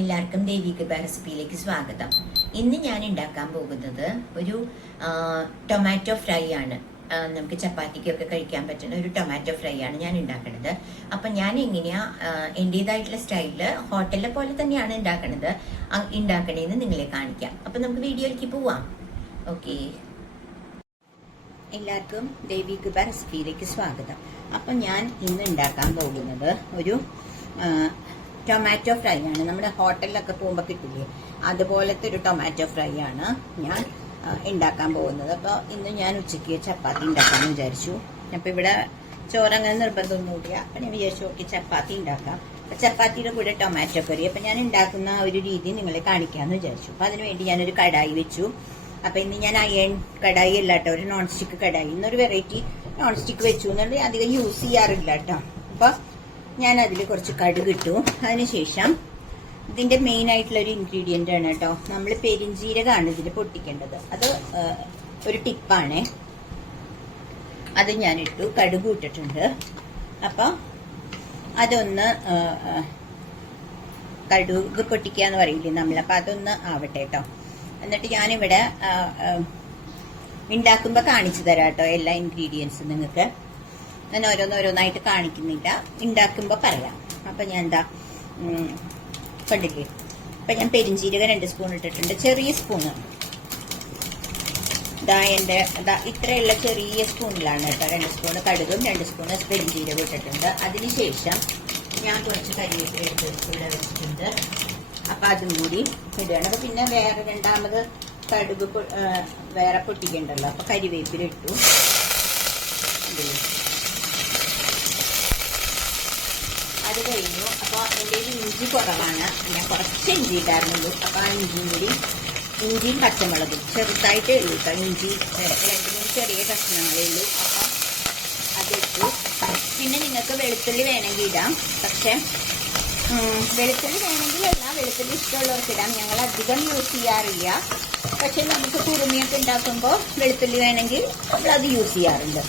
എല്ലാവർക്കും ദേവിക റെസിപ്പിയിലേക്ക് സ്വാഗതം. ഇന്ന് ഞാൻ ഉണ്ടാക്കാൻ പോകുന്നത് ഒരു ടൊമാറ്റോ ഫ്രൈ ആണ്. നമുക്ക് ചപ്പാത്തിക്കൊക്കെ കഴിക്കാൻ പറ്റുന്ന ഒരു ടൊമാറ്റോ ഫ്രൈ ആണ് ഞാൻ ഉണ്ടാക്കുന്നത്. അപ്പം ഞാൻ എങ്ങനെയാ എൻ്റെതായിട്ടുള്ള സ്റ്റൈലിൽ ഹോട്ടലിലെ പോലെ തന്നെയാണ് ഉണ്ടാക്കണതെന്ന് നിങ്ങളെ കാണിക്കാം. അപ്പം നമുക്ക് വീഡിയോയിലേക്ക് പോവാം. ഓക്കെ, എല്ലാവർക്കും ദേവിക റെസിപ്പിയിലേക്ക് സ്വാഗതം. അപ്പം ഞാൻ ഇന്ന് ഉണ്ടാക്കാൻ പോകുന്നത് ഒരു ടൊമാറ്റോ ഫ്രൈ ആണ്. നമ്മുടെ ഹോട്ടലിലൊക്കെ പോകുമ്പോൾ കിട്ടില്ലേ, അതുപോലത്തെ ഒരു ടൊമാറ്റോ ഫ്രൈ ആണ് ഞാൻ ഉണ്ടാക്കാൻ പോകുന്നത്. അപ്പോൾ ഇന്ന് ഞാൻ ഉച്ചയ്ക്ക് ചപ്പാത്തി ഉണ്ടാക്കാമെന്ന് വിചാരിച്ചു. അപ്പോൾ ഇവിടെ ചോറങ്ങനെ നിർബന്ധമൊന്നുമില്ല. അപ്പം ഞാൻ വിചാരിച്ചു ഓക്കെ ചപ്പാത്തി ഉണ്ടാക്കാം. അപ്പം ചപ്പാത്തിയുടെ കൂടെ ടൊമാറ്റോ കറി അപ്പം ഞാൻ ഉണ്ടാക്കുന്ന ഒരു രീതി നിങ്ങളെ കാണിക്കാമെന്ന് വിചാരിച്ചു. അപ്പം അതിനുവേണ്ടി ഞാനൊരു കടായി വെച്ചു. അപ്പം ഇന്ന് ഞാൻ അയൺ കടായി അല്ല കേട്ടോ, ഒരു നോൺ സ്റ്റിക്ക് കടായി. ഇന്നൊരു വെറൈറ്റി നോൺ സ്റ്റിക്ക് വെച്ചു എന്നുള്ളത് അധികം യൂസ് ചെയ്യാറില്ല കേട്ടോ. അപ്പം ഞാൻ അതിൽ കുറച്ച് കടുക് ഇട്ടു. അതിനുശേഷം ഇതിന്റെ മെയിൻ ആയിട്ടുള്ള ഒരു ഇൻഗ്രീഡിയന്റ് ആണ് കേട്ടോ, നമ്മൾ പെരിഞ്ജീരകമാണ് ഇതിൽ പൊട്ടിക്കേണ്ടത്. അത് ഒരു ടിപ്പാണ്. അത് ഞാൻ ഇട്ടു, കടുക് ഇട്ടിട്ടുണ്ട്. അപ്പൊ അതൊന്ന് കടുക് പൊട്ടിക്കുക എന്ന് പറയില്ലേ നമ്മൾ, അപ്പൊ അതൊന്ന് ആവട്ടെ കേട്ടോ. എന്നിട്ട് ഞാനിവിടെ ഉണ്ടാക്കുമ്പോൾ കാണിച്ചു തരാം കേട്ടോ എല്ലാ ഇൻഗ്രീഡിയൻസും. നിങ്ങൾക്ക് ഞാൻ ഓരോന്നോരോന്നായിട്ട് കാണിക്കുന്നില്ല, ഉണ്ടാക്കുമ്പോൾ പറയാം. അപ്പം ഞാൻ എന്താ കണ്ടില്ലേ, അപ്പം ഞാൻ പെരിഞ്ജീരകം 2 സ്പൂൺ ഇട്ടിട്ടുണ്ട്, ചെറിയ സ്പൂണ്. ഇത്രയുള്ള ചെറിയ സ്പൂണിലാണ് കേട്ടോ 2 സ്പൂണ് കടുകും 2 സ്പൂണ് പെരിഞ്ജീരകം ഇട്ടിട്ടുണ്ട്. അതിനുശേഷം ഞാൻ കുറച്ച് കരിവേപ്പില ഇവിടെ വെച്ചിട്ടുണ്ട്. അപ്പം അതും കൂടി ഇടുകയാണ്. അപ്പം പിന്നെ വേറെ രണ്ടാമത് കടുക് വേറെ പൊട്ടിക്കണ്ടല്ലോ, അപ്പം കരിവേപ്പില ഇട്ടു. അത് കഴിഞ്ഞു. അപ്പോൾ എൻ്റെ ഇഞ്ചി കുറവാണ്, ഞാൻ കുറച്ച് ഇഞ്ചി ഇട്ടായിരുന്നുള്ളൂ. അപ്പോൾ ആ ഇഞ്ചിയും പച്ചമുളകും ചെറുതായിട്ടേ ഉള്ളൂ കേട്ടോ. ഇഞ്ചി 2-3 ചെറിയ കഷ്ണങ്ങളേ ഉള്ളൂ. അപ്പോൾ അതിട്ടു. പിന്നെ നിങ്ങൾക്ക് വെളുത്തുള്ളി വേണമെങ്കിൽ ഇടാം, പക്ഷെ വെളുത്തുള്ളി വേണമെങ്കിൽ എല്ലാം വെളുത്തുള്ളി ഇഷ്ടമുള്ളവർക്ക് ഇടാം. ഞങ്ങൾ അധികം യൂസ് ചെയ്യാറില്ല, പക്ഷെ നമുക്ക് കുറുമിയൊക്കെ ഉണ്ടാക്കുമ്പോൾ വെളുത്തുള്ളി വേണമെങ്കിൽ നമ്മളത് യൂസ് ചെയ്യാറുണ്ട്.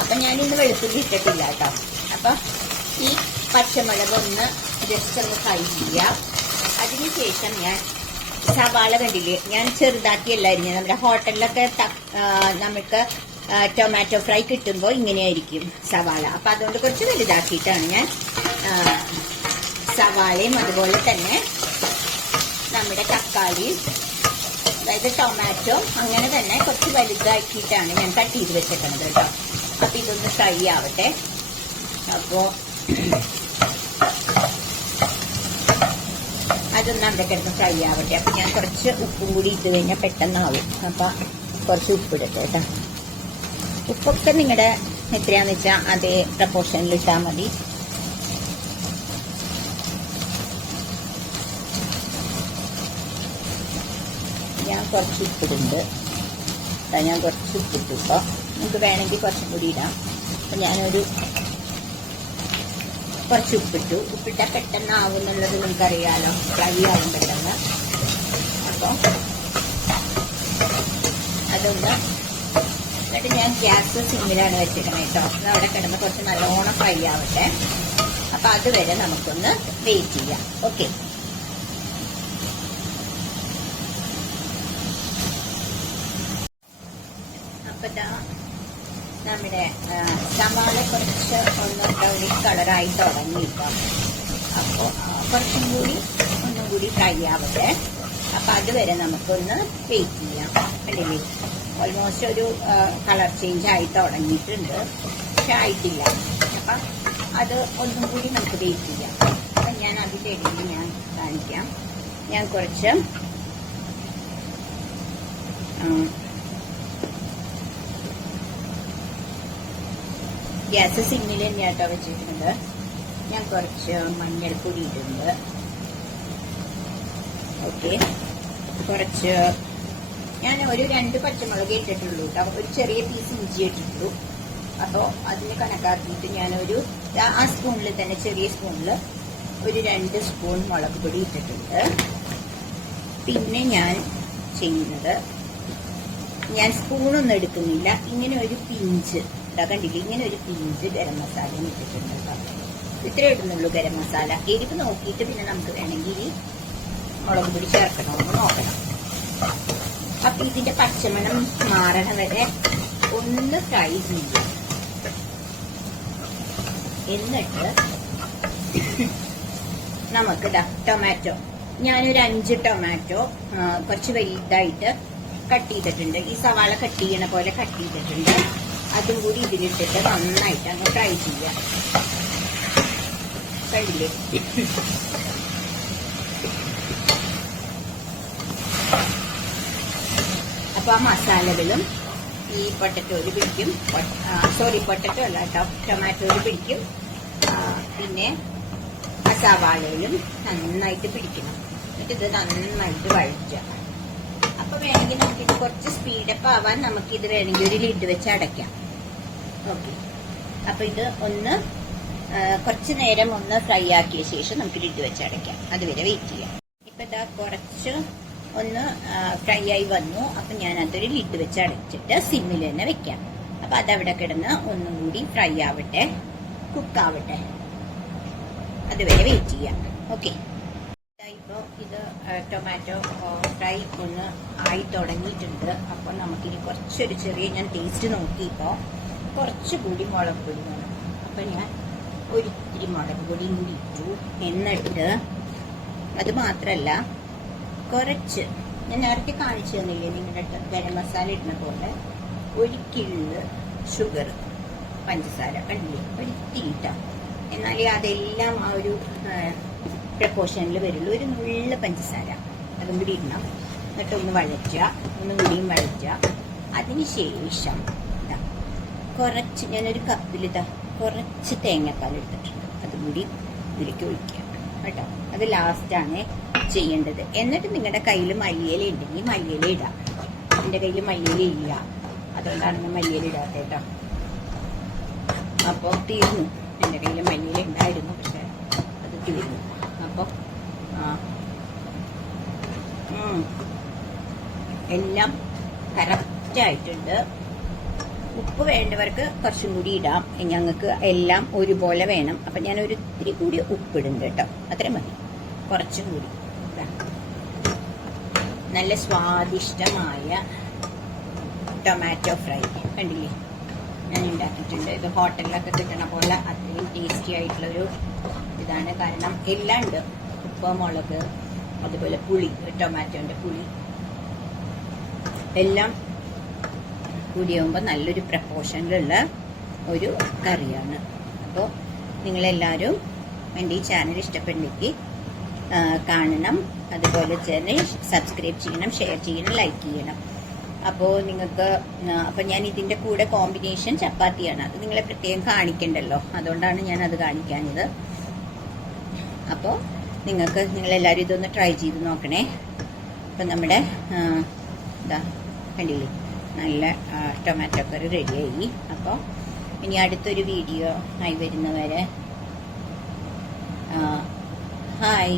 അപ്പം ഞാനിന്ന് വെളുത്തുള്ളി ഇട്ടിട്ടില്ല കേട്ടോ. അപ്പം ഈ പച്ചമുളക് ഒന്ന് ജസ്റ്റ് ഒന്ന് ഫ്രൈ ചെയ്യാം. അതിനുശേഷം ഞാൻ സവാള കണ്ടില്ലേ, ഞാൻ ചെറുതാക്കിയല്ല അരിഞ്ഞത്. നമ്മുടെ ഹോട്ടലിലൊക്കെ നമുക്ക് ടൊമാറ്റോ ഫ്രൈ കിട്ടുമ്പോൾ ഇങ്ങനെയായിരിക്കും സവാള. അപ്പം അതുകൊണ്ട് കുറച്ച് വലുതാക്കിയിട്ടാണ് ഞാൻ സവാളയും അതുപോലെ തന്നെ നമ്മുടെ തക്കാളി, അതായത് ടൊമാറ്റോ അങ്ങനെ തന്നെ കുറച്ച് വലുതാക്കിയിട്ടാണ് ഞാൻ കട്ട് ചെയ്ത് വെച്ചേക്കുന്നത് കേട്ടോ. അപ്പം ഇതൊന്ന് ഫ്രൈ ആവട്ടെ. അപ്പോൾ അതൊന്ന് അവിടെ കിടന്ന് ഫ്രൈ ആവട്ടെ. അപ്പം ഞാൻ കുറച്ച് ഉപ്പും കൂടി ഇട്ട് കഴിഞ്ഞാൽ പെട്ടെന്നാവും. അപ്പം കുറച്ച് ഉപ്പിടട്ടെ കേട്ടോ. ഉപ്പൊക്കെ നിങ്ങളുടെ എത്രയാന്ന് വെച്ചാൽ അതേ പ്രപ്പോർഷനിൽ ഇട്ടാൽ മതി. ഞാൻ കുറച്ച് ഉപ്പിടുന്നുണ്ട്. ഞാൻ കുറച്ച് ഉപ്പിട്ടു. ഇപ്പോൾ നിങ്ങൾക്ക് വേണമെങ്കിൽ കുറച്ചും കൂടി ഇടാം. അപ്പം ഞാനൊരു കുറച്ച് ഉപ്പിട്ടു. ഉപ്പിട്ടാൽ പെട്ടെന്നാവും എന്നുള്ളത് നിങ്ങൾക്കറിയാലോ, ഫ്രൈ ആവും പെട്ടെന്ന്. അപ്പോൾ അതൊന്ന് എന്നിട്ട് ഞാൻ ഗ്യാസ് സിമ്മിലാണ് വെച്ചിരിക്കുന്നത് കേട്ടോ. അത് അവിടെ കിടന്ന് കുറച്ച് നല്ലോണം ഫ്രൈ ആവട്ടെ. അപ്പം അതുവരെ നമുക്കൊന്ന് വെയിറ്റ് ചെയ്യാം. ഓക്കെ, അപ്പം നമ്മുടെ സവാള കുറച്ച് ഒന്ന് ബ്രൗണി കളറായി തുടങ്ങിയിട്ടോ. അപ്പോൾ ഒന്നും കൂടി ഫ്രൈ ആവട്ടെ. അപ്പം അതുവരെ നമുക്കൊന്ന് വെയിറ്റ് ചെയ്യാം. അല്ലേ, ഓൾമോസ്റ്റ് ഒരു കളർ ചേഞ്ച് ആയി തുടങ്ങിയിട്ടുണ്ട്, പക്ഷെ ആയിട്ടില്ല. അപ്പം അത് ഒന്നും കൂടി നമുക്ക് വെയിറ്റ് ചെയ്യാം. അപ്പം ഞാൻ അതിൻ്റെ ഇടയിൽ ഞാൻ കാണിക്കാം. ഞാൻ കുറച്ച് ഗ്യാസ് സിമ്മിൽ തന്നെയാട്ടോ വെച്ചിട്ടുണ്ട്. ഞാൻ കുറച്ച് മഞ്ഞൾപ്പൊടി ഇടുന്നുണ്ട്. ഓക്കെ, കുറച്ച് ഞാൻ ഒരു 2 പച്ചമുളക് ഇട്ടിട്ടുള്ളൂ കേട്ടോ. ഒരു ചെറിയ പീസ് ഇഞ്ചി ഇട്ടിട്ടുള്ളൂ. അപ്പോൾ അതിന് കണക്കാക്കിയിട്ട് ഞാനൊരു ആ സ്പൂണിൽ തന്നെ ചെറിയ സ്പൂണിൽ ഒരു 2 സ്പൂൺ മുളക് പൊടി ഇട്ടിട്ടുണ്ട്. പിന്നെ ഞാൻ ചെയ്യുന്നത്, ഞാൻ സ്പൂണൊന്നും എടുക്കുന്നില്ല, ഇങ്ങനെ ഒരു പിഞ്ച് കണ്ടില്ല, ഇങ്ങനെ ഒരു പിഞ്ച് ഗരം മസാലയും ഇട്ടിട്ടുണ്ട് കേട്ടോ. ഇത്രേ ഇടുന്നുള്ളൂ ഗരം മസാല. എരിവ് നോക്കിയിട്ട് പിന്നെ നമുക്ക് വേണമെങ്കിൽ മുളക് പൊടി ചേർക്കണമെന്ന് നോക്കണം. അപ്പൊ ഇതിന്റെ പച്ചമണം മാറണ വരെ ഒന്ന് ഫ്രൈ ചെയ്യാം. എന്നിട്ട് നമുക്ക് ടൊമാറ്റോ, ഞാനൊരു 5 ടൊമാറ്റോ കുറച്ച് വലുതായിട്ട് കട്ട് ചെയ്തിട്ടുണ്ട്. ഈ സവാള കട്ട് ചെയ്യണ പോലെ കട്ട് ചെയ്തിട്ടുണ്ട്. അതും കൂടി ഇതിലിട്ടിട്ട് നന്നായിട്ട് അങ്ങ് ഫ്രൈ ചെയ്യാം. കണ്ടില്ലേ? അപ്പൊ ആ മസാലകളും ഈ പൊട്ടറ്റോയിൽ പിടിക്കും. പൊട്ടറ്റോ അല്ല കേട്ടോ, ടൊമാറ്റോയിൽ പിടിക്കും. പിന്നെ ആ സവാളയിലും നന്നായിട്ട് പിടിക്കണം. എന്നിട്ട് ഇത് നന്നായിട്ട് വഴറ്റുക. അപ്പൊ വേണമെങ്കിൽ നമുക്കിത് കുറച്ച് സ്പീഡപ്പ് ആവാൻ നമുക്കിത് വേണമെങ്കിൽ ഒരു ലിഡ് വെച്ച് അടയ്ക്കാം. ഓക്കെ. അപ്പൊ ഇത് ഒന്ന് കുറച്ച് നേരം ഒന്ന് ഫ്രൈ ആക്കിയ ശേഷം നമുക്ക് ലിഡ് വെച്ച് അടയ്ക്കാം. അതുവരെ വെയിറ്റ് ചെയ്യാം. ഇപ്പൊ ഇതാ കുറച്ച് ഒന്ന് ഫ്രൈ ആയി വന്നു. അപ്പൊ ഞാൻ അതൊരു ലിഡ് വെച്ച് അടച്ചിട്ട് സിമ്മിൽ തന്നെ വെക്കാം. അപ്പൊ അതവിടെ കിടന്ന് ഒന്നും കൂടി ഫ്രൈ ആവട്ടെ, കുക്കാവട്ടെ. അതുവരെ വെയിറ്റ് ചെയ്യാം. ഓക്കെ. ഇപ്പൊ ഇത് ടൊമാറ്റോ ഫ്രൈ ഒന്ന് ആയി തുടങ്ങിയിട്ടുണ്ട്. അപ്പൊ നമുക്കിനി കുറച്ചൊരു ചെറിയ, ഞാൻ ടേസ്റ്റ് നോക്കിയപ്പോ കുറച്ചുകൂടി മുളക് പൊടി വേണം. അപ്പൊ ഞാൻ ഒരിത്തിരി മുളക് പൊടിയും കൂടി ഇട്ടു. എന്നിട്ട് അത് മാത്രല്ല, കുറച്ച് ഞാൻ നേരത്തെ കാണിച്ചു തന്നില്ലേ നിങ്ങളുടെ ഗരം മസാല ഇടുന്ന പോലെ ഒരു കിള്ള് ഷുഗർ, പഞ്ചസാര കണ്ടില്ലേ, ഒരിത്തിരി ഇട്ടാം. എന്നാലേ അതെല്ലാം ആ ഒരു പ്രപ്പോർഷനിൽ വരുള്ളൂ. ഒരു നുള്ള പഞ്ചസാര അതും കൂടി ഇടണം. എന്നിട്ട് ഒന്ന് വഴറ്റുക, ഒന്നും കൂടിയും വഴറ്റുക. അതിനുശേഷം ഇതാ കുറച്ച്, ഞാനൊരു കപ്പിൽ ഇതാ കുറച്ച് തേങ്ങാപ്പാൽ എടുത്തിട്ടുണ്ട്. അതും കൂടി ഇതിലേക്ക് ഒഴിക്കുക കേട്ടോ. അത് ലാസ്റ്റാണ് ചെയ്യേണ്ടത്. എന്നിട്ട് നിങ്ങളുടെ കയ്യിൽ മല്ലിയില ഉണ്ടെങ്കിൽ മല്ലിയില ഇടാം. എൻ്റെ കയ്യിൽ മല്ലിയില ഇല്ല, അതുകൊണ്ടാണ് ഞാൻ മല്ലിയില ഇടാത്ത കേട്ടോ. അപ്പോൾ തീർന്നു. എൻ്റെ കയ്യിൽ മല്ലിയില ഉണ്ടായിരുന്നു, പക്ഷെ അത് തീർന്നു. അപ്പോൾ എല്ലാം കറക്റ്റായിട്ടുണ്ട്. ഉപ്പ് വേണ്ടവർക്ക് കുറച്ചും കൂടി ഇടാം. ഞങ്ങൾക്ക് എല്ലാം ഒരുപോലെ വേണം. അപ്പം ഞാനൊരു ഇത്തിരി കൂടി ഉപ്പിടുന്നുണ്ട് കേട്ടോ. അത്രയും മതി. കുറച്ചും കൂടി. നല്ല സ്വാദിഷ്ടമായ ടൊമാറ്റോ ഫ്രൈ കണ്ടില്ലേ, ഞാൻ ഉണ്ടാക്കിയിട്ടുണ്ട്. ഇത് ഹോട്ടലിലൊക്കെ കിട്ടണ പോലെ അത്രയും ടേസ്റ്റി ആയിട്ടുള്ളൊരു ഇതാണ്. കാരണം എല്ലാം ഉണ്ട്. ഉപ്പ്, മുളക്, അതുപോലെ പുളി, ടൊമാറ്റോന്റെ പുളി എല്ലാം കൂടിയാകുമ്പോൾ നല്ലൊരു പ്രപ്പോർഷനിലുള്ള ഒരു കറിയാണ്. അപ്പോൾ നിങ്ങളെല്ലാവരും എൻ്റെ ഈ ചാനൽ ഇഷ്ടപ്പെട്ടെങ്കിൽ കാണണം. അതുപോലെ തന്നെ സബ്സ്ക്രൈബ് ചെയ്യണം, ഷെയർ ചെയ്യണം, ലൈക്ക് ചെയ്യണം. അപ്പോൾ നിങ്ങൾക്ക് അപ്പോൾ ഞാൻ ഇതിൻ്റെ കൂടെ കോമ്പിനേഷൻ ചപ്പാത്തിയാണ്. അത് നിങ്ങളെ പ്രത്യേകം കാണിക്കണ്ടല്ലോ, അതുകൊണ്ടാണ് ഞാൻ അത് കാണിക്കാഞ്ഞത്. അപ്പോൾ നിങ്ങളെല്ലാവരും ഇതൊന്ന് ട്രൈ ചെയ്ത് നോക്കണേ. അപ്പം നമ്മുടെ ഇതാ കണ്ടില്ലേ, നല്ല ടൊമാറ്റോ കറി റെഡിയായി. അപ്പോൾ ഇനി അടുത്തൊരു വീഡിയോ ആയി വരുന്നവരെ ഹായ്.